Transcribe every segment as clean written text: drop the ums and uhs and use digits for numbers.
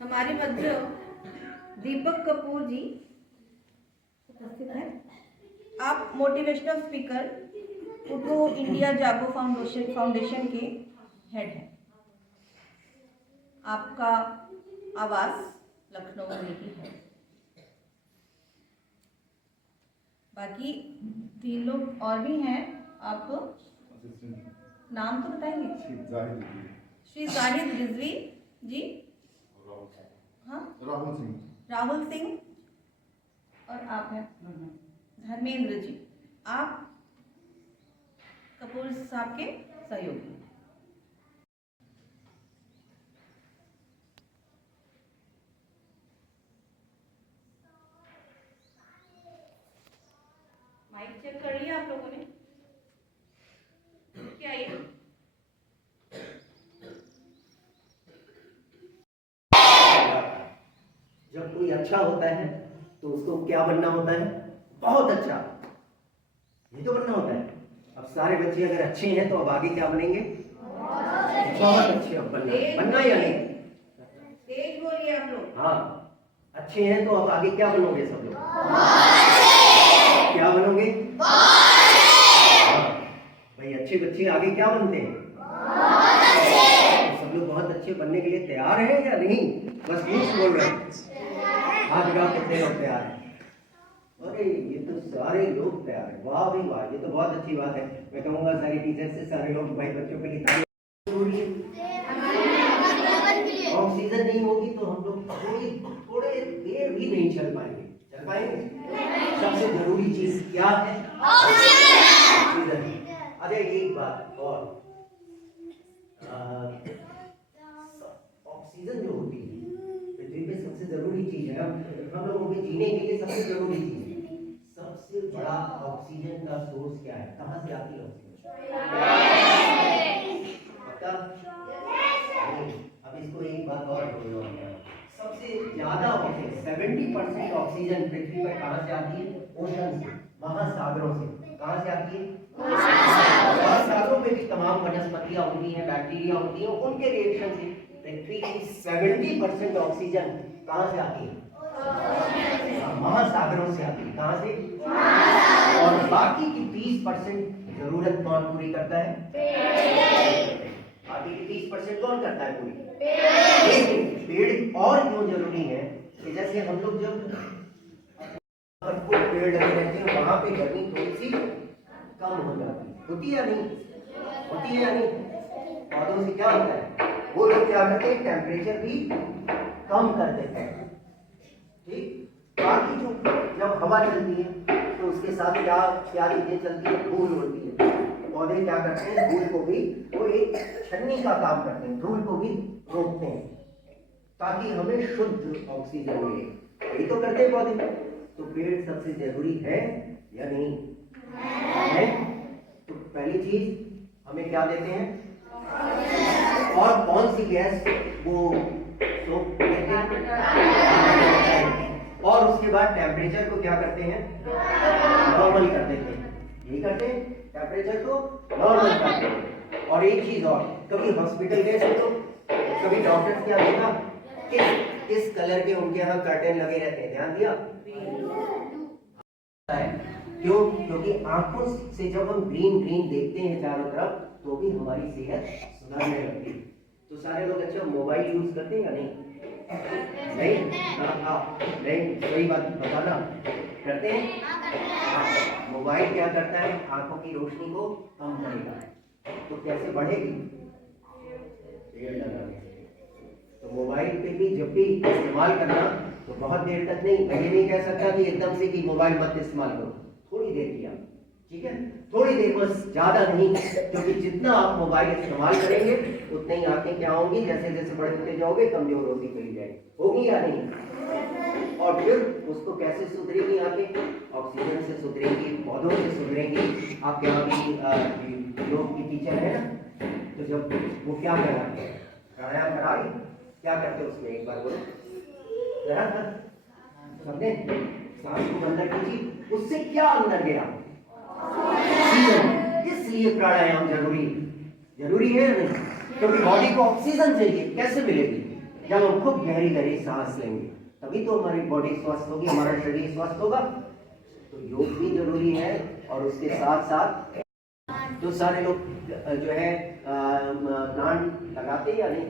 हमारे मध्य दीपक कपूर जी उपस्थित हैं। आप मोटिवेशनल स्पीकर उठो इंडिया जागो फाउंडेशन के हेड हैं। आपका आवास लखनऊ में ही है। बाकी 3 लोग और भी हैं। आप नाम तो बताएंगे? श्री जाहिद रिजवी जी, हाँ, राहुल सिंह और आप हैं धर्मेंद्र जी। आप कपूर साहब के सहयोगी। माइक चेक कर लिया आप लोगों ने? क्या ये जब कोई अच्छा होता है तो उसको क्या बनना होता है? बहुत अच्छा, ये तो बनना होता है। अब सारे बच्चे अगर अच्छे हैं तो अब आगे क्या बनेंगे? बहुत अच्छे। अब बनना या नहीं? तेज बोलिए आप लोग। हाँ, अच्छे हैं तो अब आगे क्या बनोगे सब लोग? क्या बनोगे? हाँ, भाई अच्छे बच्चे आगे क्या बनते हैं? सब लोग बहुत अच्छे बनने के लिए तैयार हैं या नहीं? बस मुंह से बोल रहे हैं। हाथ उठाओ, कितने लोग तैयार हैं? अरे ये तो सारे लोग तैयार हैं। वाह भाई वाह, ये तो बहुत अच्छी बात है। मैं कहूँगा सारे टीचर से सारे लोग भाई बच्चों के लिए जरूरी है। ऑक्सीजन नहीं होगी तो हम लोग थोड़े देर भी नहीं चल पाएंगे। चल पाएंगे? सबसे जरूरी चीज क्या है? ऑक्सीजन। अरे एक बात और, ऑक्सीजन जो होती है पृथ्वी पे सबसे जरूरी चीज है। हम लोगों के जीने के लिए सबसे जरूरी चीज है। सबसे बड़ा ऑक्सीजन का सोर्स क्या है? कहाँ से आती है ऑक्सीजन? पता? अब इसको एक बात और बोलो। सबसे ज्यादा ऑक्सीजन 70% ऑक्सीजन पृथ्वी पर कहाँ से आती है? ओशन से, महासागरों से। कहाँ से आती है? महासागरों में भी तमाम वनस्पतियां होती हैं, बैक्टीरिया होती हैं, उनके रिएक्शन से पृथ्वी की 70% ऑक्सीजन कहाँ से आती है? महासागरों से आती है। कहाँ से? और बाकी की 30% जरूरत कौन पूरी करता है? बाकी की 30% कौन करता है पूरी? पेड़। और क्यों जरूरी है कि जैसे हम लोग जब पेड़ लगे रहते हैं वहां पे गर्मी थोड़ी सी कम हो जाती है। होती है या नहीं? होती है या नहीं? पौधों से क्या होता है? वो लोग क्या करते हैं? टेम्परेचर भी कम कर देते हैं। ठीक। बाकी जो जब हवा चलती है तो उसके साथ क्या क्या चीजें चलती है? धूल होती है। पौधे क्या करते हैं? धूल को भी वो एक छन्नी का काम करते हैं, धूल को भी रोकते हैं ताकि हमें शुद्ध ऑक्सीजन मिले। यही तो करते हैं पौधे। तो पेड़ सबसे जरूरी है या नहीं है? तो पहली चीज हमें क्या देते हैं? और कौन सी गैस वो सोख लेते हैं? और उसके बाद टेम्परेचर को क्या करते हैं? नॉर्मल कर देते हैं। यही करते हैं, टेम्परेचर को नॉर्मल करते हैं। और एक चीज और, कभी हॉस्पिटल गए तो कभी डॉक्टर क्या देखा किस कलर के उनके यहाँ कर्टेन लगे रहते हैं? ध्यान दिया? क्यों? क्योंकि आंखों से जब हम ग्रीन ग्रीन देखते हैं चारों तरफ तो भी हमारी सेहत सुधरने लगती है। तो सारे लोग अच्छा मोबाइल यूज करते हैं या नहीं? नहीं, सही बात बताना। करते हैं? मोबाइल क्या करता है? आंखों की रोशनी को कम करेगा। तो कैसे बढ़ेगी? पेड़ लगाने। तो मोबाइल पे भी जब भी इस्तेमाल करना तो बहुत देर तक नहीं। मैं ये नहीं कह सकता कि एकदम से कि मोबाइल मत इस्तेमाल करो, थोड़ी देर किया, ठीक है? थोड़ी देर, बस, ज्यादा नहीं। क्योंकि जितना आप मोबाइल इस्तेमाल करेंगे उतनी आंखें क्या होंगी? जैसे जैसे बड़े होते जाओगे कमजोर होती चली जाएगी। होगी या नहीं? और फिर उसको कैसे सुधरेगी आंखें? ऑक्सीजन से सुधरेंगी, पौधों से सुधरेंगी। आप यहाँ भी योग की टीचर है ना, तो जब वो क्या कराते हैं? प्राणायाम कराए, क्या करते हैं उसमें? एक बार बोलो जरा। समझे? सांस को अंदर कीजिए, उससे क्या अंदर गया? इसलिए प्राणायाम जरूरी है या नहीं? क्योंकि बॉडी को ऑक्सीजन चाहिए। कैसे मिलेगी? जब हम खूब गहरी गहरी सांस लेंगे तभी तो हमारी बॉडी स्वस्थ होगी, हमारा शरीर स्वस्थ होगा। तो योग भी जरूरी है और उसके साथ साथ तो सारे लोग जो है प्लांट लगाते या नहीं?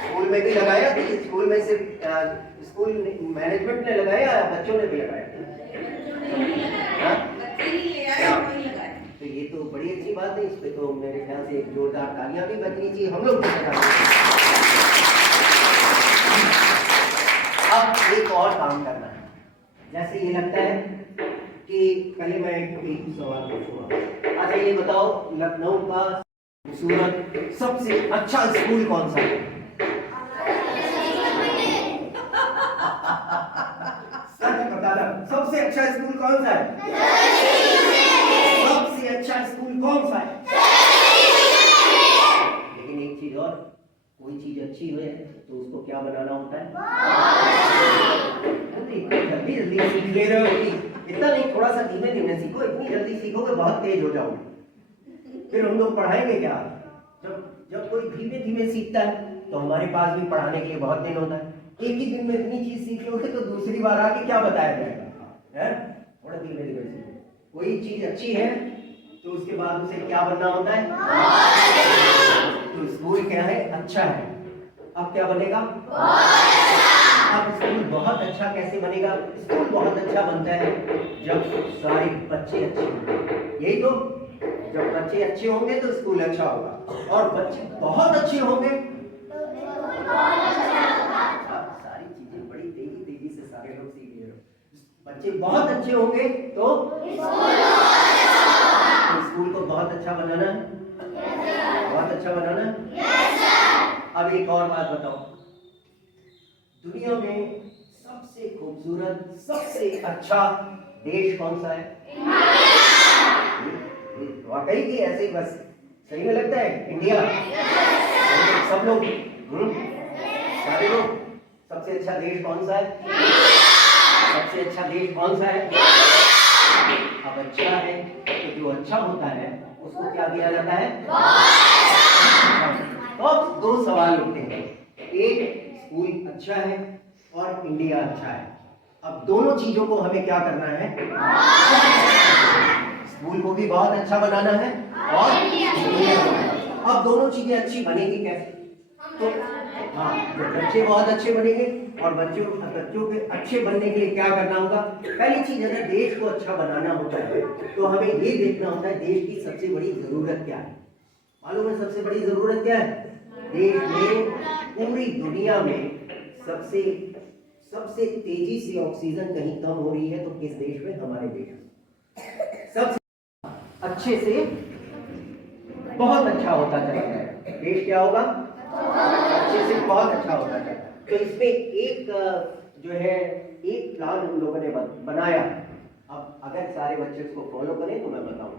स्कूल में भी लगाया, स्कूल में सिर्फ स्कूल मैनेजमेंट ने लगाया या बच्चों ने भी लगाया? तो ये तो बड़ी अच्छी बात है। इस पे तो मेरे ख्याल से एक जोरदार तालियां भी बजनी चाहिए, हम लोग अब एक और काम करना है। जैसे ये लगता है कि पहले मैं एक सवाल पूछूंगा। अच्छा ये बताओ, लखनऊ का खूबसूरत सबसे अच्छा स्कूल कौन सा है? सच बताना, सबसे अच्छा स्कूल कौन सा है? सबसे अच्छा स्कूल कौन सा है? लेकिन एक चीज और, कोई चीज अच्छी हो तो उसको क्या बनाना होता है? जल्दी जल्दी सीख ले रहे हो, इतना नहीं, थोड़ा सा धीमे धीमे सीखो। इतनी जल्दी सीखोगे बहुत तेज हो जाओगे, फिर हम लोग पढ़ाएंगे क्या? जब कोई धीमे धीमे सीखता है तो हमारे पास भी पढ़ाने के लिए बहुत दिन होता है। एक ही दिन में इतनी चीज सीख लोगे तो दूसरी बार आके क्या बताया जाएगा? है थोड़ा धीमे धीमे सीखो। कोई चीज अच्छी है तो उसके बाद उसे क्या बनना होता है? तो स्कूल क्या है? अच्छा है। अब क्या बनेगा? अब स्कूल बहुत अच्छा कैसे बनेगा? स्कूल बहुत अच्छा बनता है जब सारे बच्चे अच्छे होंगे। यही तो, जब बच्चे अच्छे होंगे तो स्कूल अच्छा होगा, और बच्चे बहुत अच्छे होंगे। सारी चीजें बड़ी तेजी तेजी से सारे लोग सीख रहे हो। बच्चे बहुत अच्छे होंगे तो स्कूल को बहुत अच्छा बनाना है, बहुत अच्छा बनाना है। अब एक और बात बताओ, दुनिया में सबसे खूबसूरत सबसे अच्छा देश कौन सा है? वाकई की ऐसे बस सही में लगता है? इंडिया। सब लोग सारे लोग, सबसे अच्छा देश कौन सा है? सबसे अच्छा देश कौन सा है? अब अच्छा है तो जो अच्छा होता है उसको क्या दिया जाता है? तो अब दो सवाल उठते हैं, एक स्कूल अच्छा है और इंडिया अच्छा है। अब दोनों चीजों को हमें क्या करना है? स्कूल को भी बहुत अच्छा बनाना है और इंडिया को। अब दोनों चीजें अच्छी बनेगी कैसे? तो हाँ, बच्चे बहुत अच्छे बनेंगे और बच्चों के अच्छे बनने के लिए क्या करना होगा? पहली चीज, अगर देश को अच्छा बनाना होता है तो हमें ये देखना होता है देश की सबसे बड़ी जरूरत क्या है। मालूम है सबसे बड़ी जरूरत क्या है? देश में, पूरी दुनिया में सबसे तेजी से ऑक्सीजन कहीं कम हो रही है तो किस देश में? हमारे देश में। सबसे अच्छे से बहुत अच्छा होता चला जाएगा देश, क्या होगा? अच्छे से बहुत अच्छा होता जाएगा। तो इसमें एक जो है एक प्लान हम लोगों ने बनाया। अब अगर सारे बच्चे उसको फॉलो करें तो मैं बताऊं।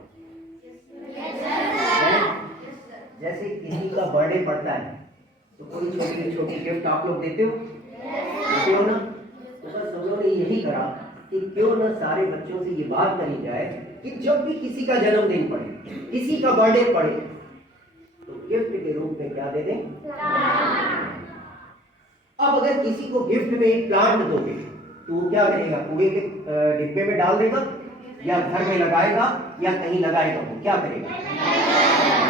जैसे किसी का बर्थडे पड़ता है तो कोई छोटी छोटी गिफ्ट आप लोग देते हो ना? तो बस हम लोगों ने यही करा कि क्यों ना सारे बच्चों से ये बात करी जाए कि जब भी किसी का जन्मदिन पड़े, किसी का बर्थडे पड़े, तो गिफ्ट के रूप में क्या दे दें? अब अगर किसी को गिफ्ट में एक प्लांट दोगे तो वो क्या करेगा? कूड़े के डिब्बे में डाल देगा या घर में लगाएगा या कहीं लगाएगा? वो क्या करेगा?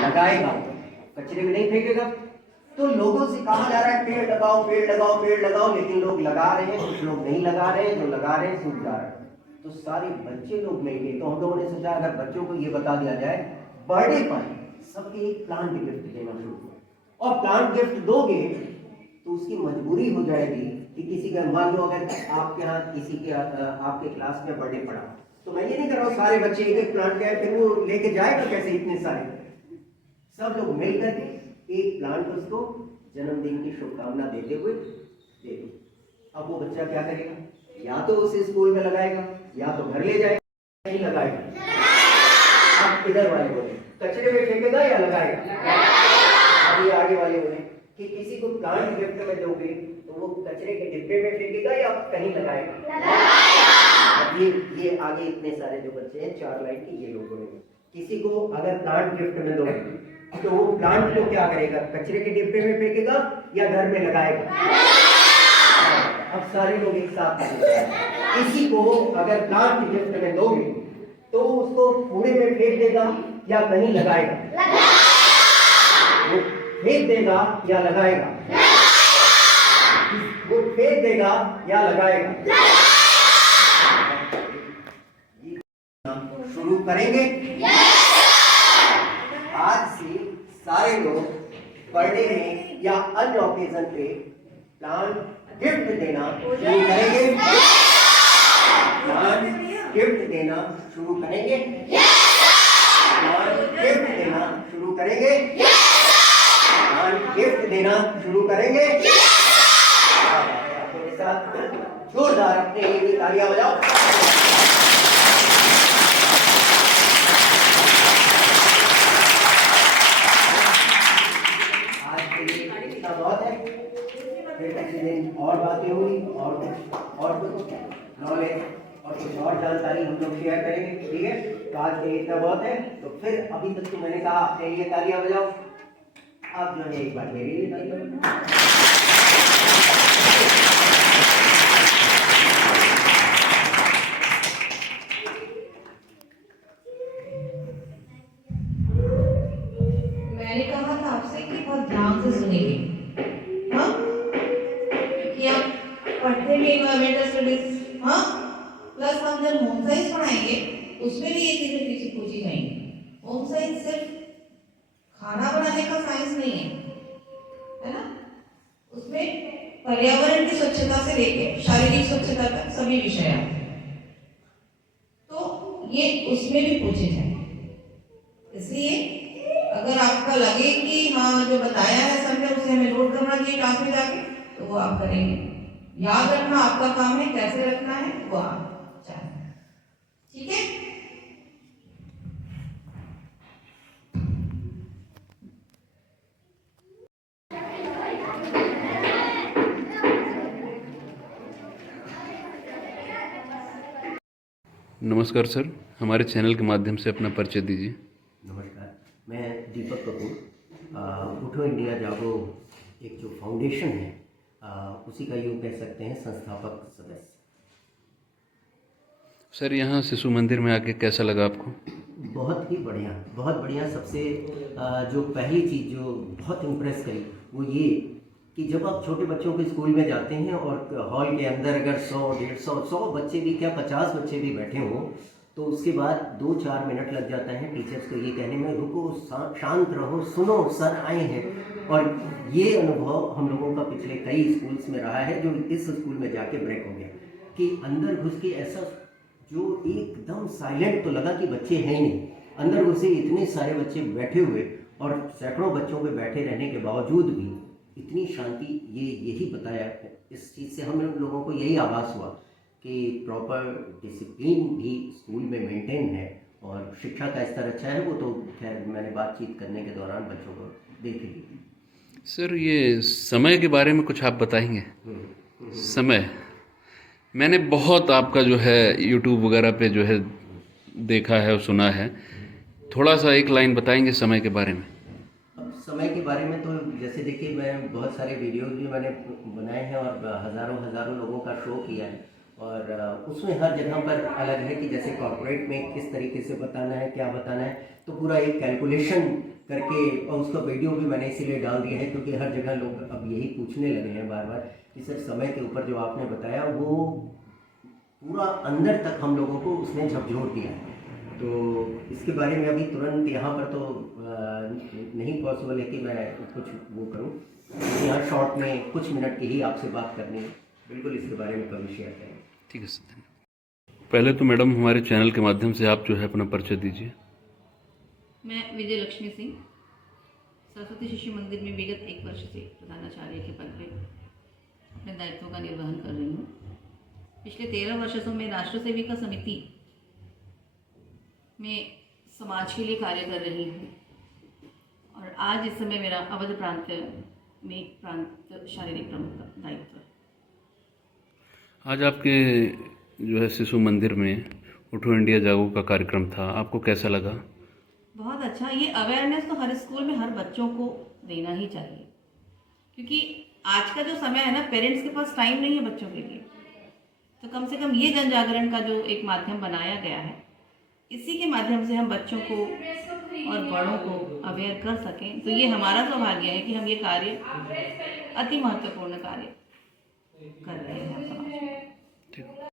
लगाएगा, कचरे में नहीं फेंकेगा। तो लोगों से कहा जा रहा है पेड़ लगाओ पेड़ लगाओ पेड़ लगाओ, लेकिन लोग लगा रहे हैं, कुछ लोग नहीं लगा रहे हैं, जो लगा रहे हैं सूख जा रहे हैं। तो सारे बच्चे लोग मिलके, तो हम लोगों ने सोचा अगर बच्चों को ये बता दिया जाए बर्थडे पर सबके एक प्लांट गिफ्ट देना शुरू करो, और प्लांट गिफ्ट दोगे तो उसकी मजबूरी हो जाएगी कि किसी का, मान लो अगर आपके यहाँ किसी के आपके क्लास में बर्थडे पड़ा, तो मैं ये नहीं कर रहा हूँ सारे बच्चे एक एक प्लांट ले, फिर वो लेके जाएगा कैसे इतने सारे? सब लोग मिल करके एक प्लांट उसको जन्मदिन की शुभकामना देते हुए दे दो। अब वो बच्चा क्या करेगा? या तो उसे स्कूल में लगाएगा या तो घर ले जाएगा, नहीं लगाएगा। अब इधर वाले बोले कचरे में फेंकेगा या लगाएगा? अभी आगे वाले बोले कि किसी को प्लांट गिफ्ट में दोगे तो वो कचरे के डिब्बे में फेंकेगा या कहीं लगाएगा? ये आगे इतने सारे जो बच्चे हैं 4 लाइन की, ये लोग बोलेंगे किसी को अगर प्लांट गिफ्ट में दोगे तो वो प्लांट को क्या करेगा? कचरे के डिब्बे में फेंकेगा या घर में लगाएगा? अब सारे लोग एक साथ किसी को अगर प्लांट गिफ्ट में दोगे तो उसको कूड़े में फेंक देगा या कहीं लगाएगा? वो फेंक देगा या लगाएगा? वो फेंक देगा या लगाएगा? शुरू करेंगे। आज से सारे लोग बर्थडे में या अन्य ओकेजन पे प्लांट गिफ्ट देना शुरू करेंगे। प्लांट गिफ्ट देना शुरू करेंगे। प्लांट गिफ्ट देना शुरू करेंगे। प्लांट गिफ्ट देना शुरू करेंगे। मेरे साथ जोरदार अपने लिए तालियां बजाओ। बहुत है, फिर कुछ दिन और बातें होगी और कुछ नॉलेज और कुछ और जानकारी हम लोग शेयर करेंगे, ठीक है? तो आज के इतना बहुत है। तो फिर अभी तक तो मैंने कहा अपने लिए तालियां बजाओ, आप जो है एक बार मेरे लिए तालियां बजाओ। मैंने कहा था आपसे कि बहुत ध्यान से सुनेंगे, हाँ? क्योंकि आप पढ़ते भी एनवायरमेंटल स्टडीज, हाँ? प्लस हम जब होम साइंस पढ़ाएंगे उसमें भी ये चीजें पीछे पूछी जाएंगी। होम साइंस सिर्फ खाना बनाने का साइंस नहीं है ना? उसमें पर्यावरण की स्वच्छता से लेकर शारीरिक स्वच्छता तक सभी विषय आते हैं, तो ये उसमें भी पूछे जाएंगे। इसलिए अगर आपका लगे कि हाँ जो बताया है सर ने उसे हमें नोट करना चाहिए क्लास में जाके, तो वो आप करेंगे। याद रखना आपका काम है, कैसे रखना है वो आप जाने, ठीक है? नमस्कार सर, हमारे चैनल के माध्यम से अपना परिचय दीजिए। नमस्कार, मैं दीपक कपूर, उठो इंडिया जागो एक जो फाउंडेशन है उसी का यूँ कह सकते हैं संस्थापक सदस्य। सर यहाँ शिशु मंदिर में आके कैसा लगा आपको? बहुत ही बढ़िया, बहुत बढ़िया। सबसे जो पहली चीज़ जो बहुत इम्प्रेस करी वो ये कि जब आप छोटे बच्चों के स्कूल में जाते हैं और हॉल के अंदर अगर 100, 150, 100 बच्चे भी क्या 50 बच्चे भी बैठे हों तो उसके बाद 2-4 मिनट लग जाता है टीचर्स को ये कहने में रुको, शांत रहो, सुनो, सर आए हैं। और ये अनुभव हम लोगों का पिछले कई स्कूल्स में रहा है, जो इस स्कूल में जाके ब्रेक हो गया कि अंदर घुस के ऐसा जो एकदम साइलेंट तो लगा कि बच्चे हैं ही नहीं, अंदर घुसे इतने सारे बच्चे बैठे हुए और सैकड़ों बच्चों के बैठे रहने के बावजूद भी इतनी शांति, ये यही बताया। इस चीज़ से हम लोगों को यही आभास हुआ कि प्रॉपर डिसिप्लिन भी स्कूल में मेंटेन है और शिक्षा का स्तर अच्छा है। वो तो खैर मैंने बातचीत करने के दौरान बच्चों को देख ली। सर ये समय के बारे में कुछ आप बताएंगे? समय मैंने बहुत आपका जो है यूट्यूब वगैरह पे जो है देखा है और सुना है, थोड़ा सा एक लाइन बताएंगे समय के बारे में? अब समय के बारे में तो जैसे देखिए, मैं बहुत सारे वीडियोस भी मैंने बनाए हैं और हज़ारों लोगों का शो किया है और उसमें हर जगह पर अलग है कि जैसे कॉर्पोरेट में किस तरीके से बताना है, क्या बताना है, तो पूरा एक कैलकुलेशन करके और उसका वीडियो भी मैंने इसीलिए डाल दिया है क्योंकि हर जगह लोग अब यही पूछने लगे हैं बार बार कि सर समय के ऊपर जो आपने बताया वो पूरा अंदर तक हम लोगों को उसने झकझोर दिया है। तो इसके बारे में अभी तुरंत यहाँ पर तो नहीं पॉसिबल है कि मैं कुछ वो करूँ, यहाँ शॉर्ट में कुछ मिनट की ही आपसे बात करनी है, बिल्कुल इसके बारे में कभी शेयर करेंगे। ठीक है सर, पहले तो मैडम हमारे चैनल के माध्यम से आप जो है अपना परिचय दीजिए। मैं विजय लक्ष्मी सिंह सरस्वती शिशु मंदिर में विगत 1 वर्ष से प्रधानाचार्य के पद पर अपने दायित्वों का निर्वहन कर रही हूँ। पिछले 13 वर्षों में राष्ट्र सेविका समिति में समाज के लिए कार्य कर रही हूँ और आज इस समय मेरा अवध प्रांत में प्रांत शारीरिक प्रमुख का दायित्व है। आज आपके जो है शिशु मंदिर में उठो इंडिया जागो का कार्यक्रम था, आपको कैसा लगा? बहुत अच्छा। ये अवेयरनेस तो हर स्कूल में हर बच्चों को देना ही चाहिए क्योंकि आज का जो समय है ना, पेरेंट्स के पास टाइम नहीं है बच्चों के लिए। तो कम से कम ये जन जागरण का जो एक माध्यम बनाया गया है, इसी के माध्यम से हम बच्चों को और बड़ों को अवेयर कर सकें। तो ये हमारा सौभाग्य है कि हम ये कार्य, अति महत्वपूर्ण कार्य कर रहे हैं समाज में। ठीक।